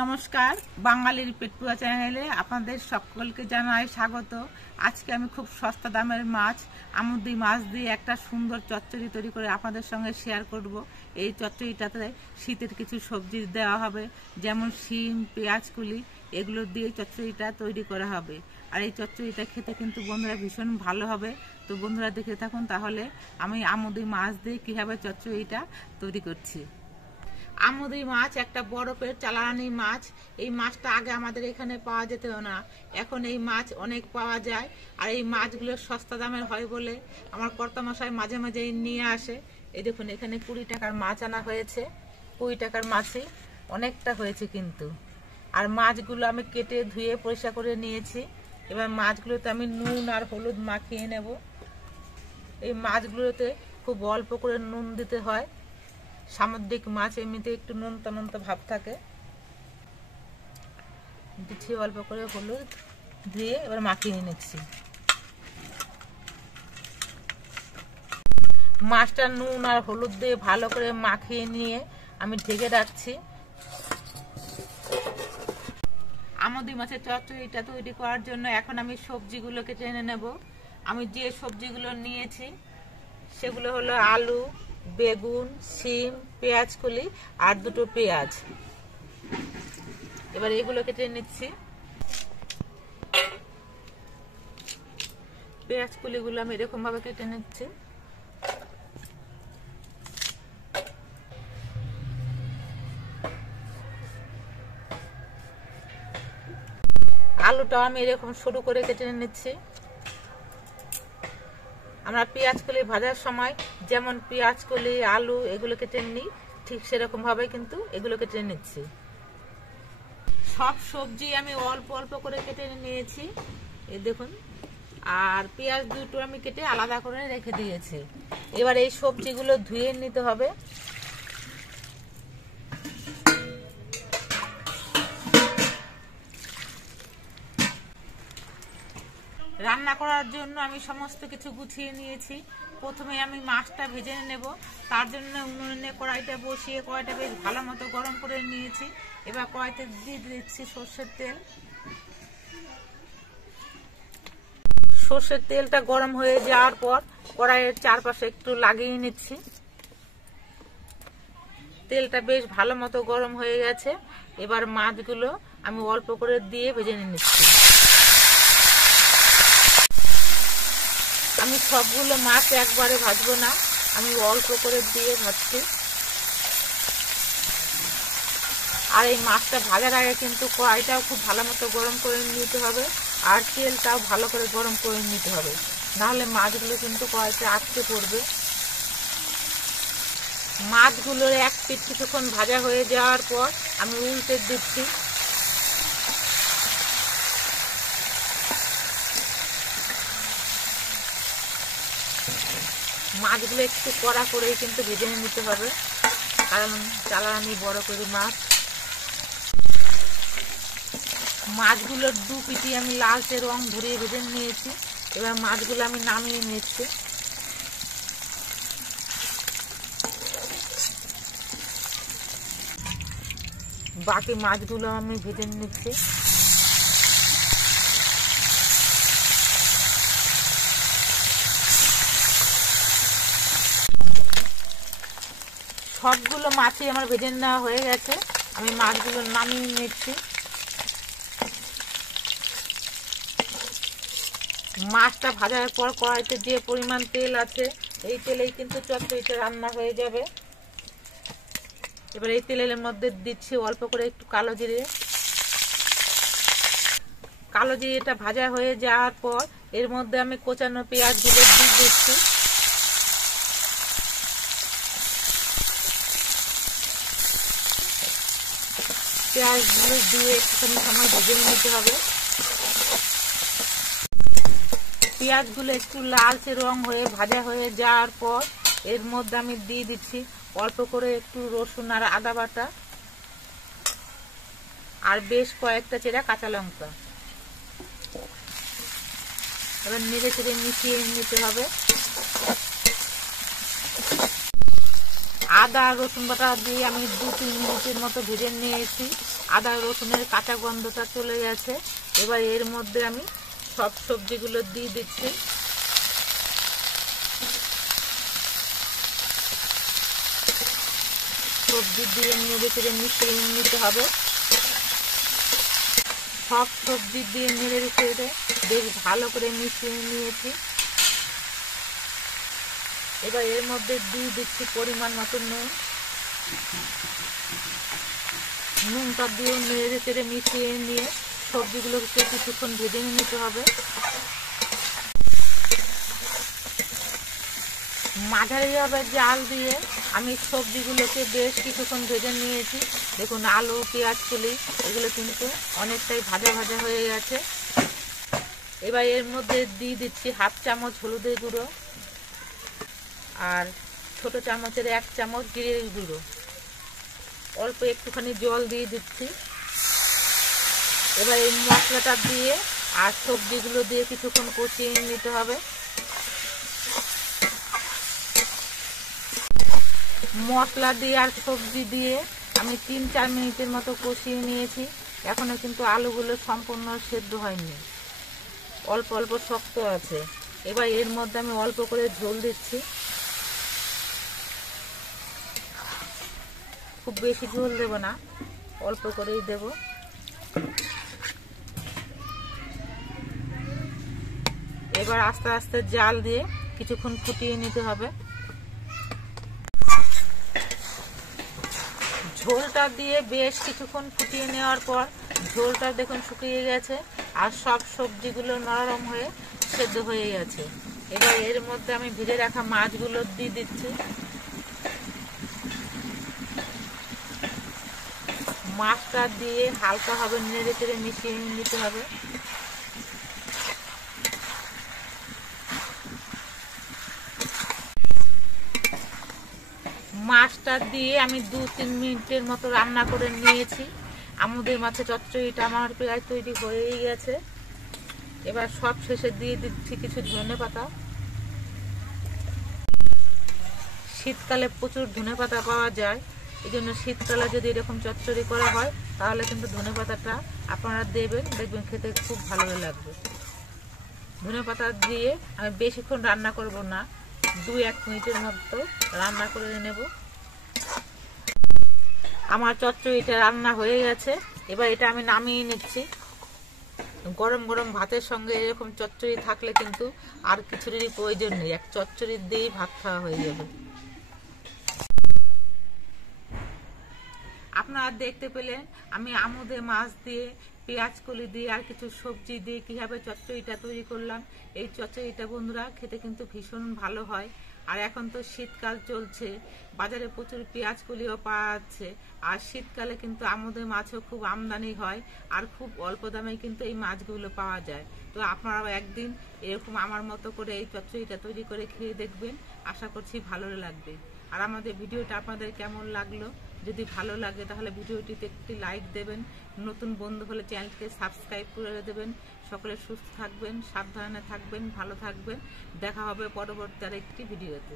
নমস্কার, বাঙালির পেটপুয়া চ্যানেলে আপনাদের সকলকে জানাই স্বাগত। আজকে আমি খুব সস্তা দামের মাছ আমুদি মাছ দিয়ে একটা সুন্দর চচ্চড়ি তৈরি করে আপনাদের সঙ্গে শেয়ার করব। এই চচ্চড়িটাতে শীতের কিছু সবজি দেওয়া হবে, যেমন শিম, পেঁয়াজকুলি, এগুলো দিয়ে চচ্চড়িটা তৈরি করা হবে। আর এই চচ্চড়িটা খেতে কিন্তু বন্ধুরা ভীষণ ভালো হবে। তো বন্ধুরা দেখে থাকুন তাহলে আমি আমুদি মাছ দিয়ে কীভাবে চচ্চড়িটা তৈরি করছি। আমুদি মাছ একটা বরফের চালানি মাছ। এই মাছটা আগে আমাদের এখানে পাওয়া যেত না, এখন এই মাছ অনেক পাওয়া যায়। আর এই মাছগুলো সস্তা দামের হয় বলে আমার কর্তামশাই মাঝে মাঝে নিয়ে আসে। এই দেখুন, এখানে 20 টাকার মাছ আনা হয়েছে। 20 টাকার মাছই অনেকটা হয়েছে কিন্তু। আর মাছগুলো আমি কেটে ধুয়ে পরিষ্কার করে নিয়েছি। এবার মাছগুলোতে আমি নুন আর হলুদ মাখিয়ে নেব। এই মাছগুলোতে খুব অল্প করে নুন দিতে হয়। সামুদ্রিক মাছ এমনিতে একটু নোনতা নোনতা ভাব থাকে। দিচ্ছি অল্প করে হলুদ দিয়ে, এবার মাখিয়ে নিচ্ছি। মাছটা নুন আর হলুদ দিয়ে ভালো করে মাখিয়ে নিয়ে আমি ঢেকে রাখছি। আমুদি মাছের চচ্চড়িটা তৈরি করার জন্য এখন আমি সবজিগুলোকে টেনে নেব। আমি যে সবজিগুলো নিয়েছি সেগুলো হলো আলু, বেগুন, শিম, পেঁয়াজকলি আর 2টো পেঁয়াজ। এবার এগুলো কেটে নিচ্ছি। পেঁয়াজকলিগুলো আমি এরকম ভাবে কেটে নিচ্ছি। আলুটাও আমি এরকম সরু করে কেটে নিচ্ছি। আমরা পেঁয়াজকলি ভাজার সময় যেমন পেঁয়াজকলি, আলু এগুলো কেটে নিই, ঠিক সেরকম ভাবে কিন্তু এগুলো কেটে নিচ্ছি। সব সবজি আমি অল্প অল্প করে কেটে নিয়েছি, এই দেখুন। আর পেঁয়াজ 2টো আমি কেটে আলাদা করে রেখে দিয়েছি। এবার এই সবজিগুলো ধুয়ে নিতে হবে। রান্না করার জন্য আমি সমস্ত কিছু গুছিয়ে নিয়েছি। প্রথমে আমি মাছটা ভেজে নেব। তার জন্য উনুনে কড়াইটা বসিয়ে কড়াইটা বেশ ভালো মতো গরম করে নিয়েছি। এবার কড়াইতে দিয়ে দিচ্ছি সর্ষের তেল। সর্ষের তেলটা গরম হয়ে যাওয়ার পর কড়াইয়ের চারপাশে একটু লাগিয়ে নিচ্ছি। তেলটা বেশ ভালো মতো গরম হয়ে গেছে। এবার মাছগুলো আমি অল্প করে দিয়ে ভেজে নিচ্ছি। আমি সবগুলো মাছ একবারে ভাজবো না, আমি অল্প করে দিয়ে ভাজছি। আর এই মাছটা ভাজার আগে কিন্তু কড়াইটাও খুব ভালো মতো গরম করে নিতে হবে, আর তেলটাও ভালো করে গরম করে নিতে হবে, নাহলে মাছগুলো কিন্তু কড়াইতে আটকে পড়বে। মাছগুলোর এক পিঠ কিছুক্ষণ ভাজা হয়ে যাওয়ার পর আমি উল্টে দিচ্ছি। মাছগুলো একটু কড়া করেই কিন্তু ভেজে নিতে হবে, কারণ চালানি বড় করে মাছ। মাছগুলোর 2 পিঠই আমি লালচে রং ধরিয়ে ভেজে নিয়েছি। এবার মাছগুলো আমি নামিয়ে নিচ্ছি। বাকি মাছগুলো আমি ভেজে নিচ্ছি। সবগুলো মাছই আমার ভেজে নেওয়া হয়ে গেছে। আমি মাছগুলো নামিয়ে নিচ্ছি। মাছটা ভাজার পর কড়াইতে যে পরিমাণ তেল আছে, এই তেলেই কিন্তু চচ্চড়িটা রান্না হয়ে যাবে। এবার এই তেলের মধ্যে দিচ্ছি অল্প করে একটু কালো জিরে। কালো জিরেটা ভাজা হয়ে যাওয়ার পর এর মধ্যে আমি কোচানো পেঁয়াজগুলো দিয়ে দিচ্ছি। পেঁয়াজগুলো দিয়ে একটুখানি সময় ভেজে নিতে হবে। পেঁয়াজগুলো একটু লালচে রং হয়ে ভাজা হয়ে যাওয়ার পর এর মধ্যে আমি দিয়ে দিচ্ছি অল্প করে একটু রসুন আর আদা বাটা, আর বেশ কয়েকটা চেরা কাঁচা লঙ্কা। এবার নেড়ে চেড়ে মিশিয়ে নিতে হবে। আদা রসুন বাটা দিয়ে আমি 2-3 মিনিটের মতো ভেজে নিয়েছি। আদা রসুনের কাঁচা গন্ধটা চলে গেছে। এবার এর মধ্যে আমি সব সবজিগুলো দিয়ে দিচ্ছি। সবজি দিয়ে নেড়ে চেড়ে মিশিয়ে নিতে হবে। সব সবজি দিয়ে নেড়ে চেড়ে বেশ ভালো করে মিশিয়ে নিয়েছি। এবার এর মধ্যে দিয়ে দিচ্ছি পরিমাণ মতো নুন। নুনটা দিয়ে নেড়ে চেড়ে মিশিয়ে নিয়ে সবজিগুলোকে কিছুক্ষণ ভেজে নিতে হবে। মাঝারিভাবে জাল দিয়ে আমি সবজিগুলোকে বেশ কিছুক্ষণ ভেজে নিয়েছি। দেখুন আলু পেঁয়াজ কলি এগুলো কিন্তু অনেকটাই ভাজা ভাজা হয়ে গেছে। এবার এর মধ্যে দিয়ে দিচ্ছি 1/2 চামচ হলুদের গুঁড়ো আর ছোট চামচের 1 চামচ জিরের গুঁড়ো। অল্প একটুখানি জল দিয়ে দিচ্ছি। এবার এই মশলাটা দিয়ে আর সবজিগুলো দিয়ে কিছুক্ষণ কষিয়ে নিতে হবে। মশলা দিয়ে আর সবজি দিয়ে আমি 3-4 মিনিটের মতো কষিয়ে নিয়েছি। এখনো কিন্তু আলুগুলো সম্পূর্ণ সেদ্ধ হয়নি, অল্প অল্প শক্ত আছে। এবার এর মধ্যে আমি অল্প করে ঝোল দিচ্ছি। খুব বেশি ঝোল দেব না, অল্প করেই দেব। এবার আস্তে আস্তে জাল দিয়ে কিছুক্ষণ ফুটিয়ে নিতে হবে। ঝোলটা দিয়ে বেশ কিছুক্ষণ ফুটিয়ে নেওয়ার পর ঝোলটা দেখুন শুকিয়ে গেছে আর সব সবজিগুলো নরম হয়ে সেদ্ধ হয়ে গেছে। এবার এর মধ্যে আমি ভেজে রাখা মাছগুলো দিয়ে দিচ্ছি। মাছটা দিয়ে হালকাভাবে নেড়ে চেড়ে মিশিয়ে নিতে হবে। মাছটা দিয়ে আমি 2-3 মিনিটের মতো রান্না করে নিয়েছি। আমুদের মাছের চচ্চড়িটা আমার প্রায় তৈরি হয়েই গেছে। এবার সব শেষে দিয়ে দিচ্ছি কিছু ধনেপাতা। শীতকালে প্রচুর ধনেপাতা পাওয়া যায়, এই জন্য শীতকালে যদি এরকম চচ্চড়ি করা হয় তাহলে কিন্তু ধনেপাতাটা আপনারা দেবেন, দেখবেন খেতে খুব ভালো লাগবে। ধনেপাতা দিয়ে আমি বেশিক্ষণ রান্না করব না, 2-1 মিনিটের মতো রান্না করে নেব। আমার চচ্চড়িটা রান্না হয়ে গেছে। এবার এটা আমি নামিয়ে নিচ্ছি। গরম গরম ভাতের সঙ্গে এরকম চচ্চড়ি থাকলে কিন্তু আর কিছুরই প্রয়োজন নেই, এক চচ্চড়ি দিয়েই ভাত খাওয়া হয়ে যাবে। আপনারা দেখতে পেলেন আমি আমুদে মাছ দিয়ে পেঁয়াজ কলি দিয়ে আর কিছু সবজি দিয়ে কিভাবে চচ্চড়িটা তৈরি করলাম। এই চচ্চড়িটা বন্ধুরা খেতে কিন্তু ভীষণ ভালো হয়। আর এখন তো শীতকাল চলছে, বাজারে প্রচুর পেঁয়াজ কলিও পাওয়া যাচ্ছে। আর শীতকালে কিন্তু আমুদের মাছও খুব আমদানি হয় আর খুব অল্প দামে কিন্তু এই মাছগুলো পাওয়া যায়। তো আপনারাও একদিন এরকম আমার মতো করে এই চচ্চড়িটা তৈরি করে খেয়ে দেখবেন, আশা করছি ভালো লাগবে। আর আমাদের ভিডিওটা আপনাদের কেমন লাগলো, যদি ভালো লাগে তাহলে ভিডিওটিতে একটি লাইক দেবেন, নতুন বন্ধু হলে চ্যানেলটিকে সাবস্ক্রাইব করে দেবেন। সকলে সুস্থ থাকবেন, সাবধানে থাকবেন, ভালো থাকবেন। দেখা হবে পরবর্তী আরেকটি ভিডিওতে।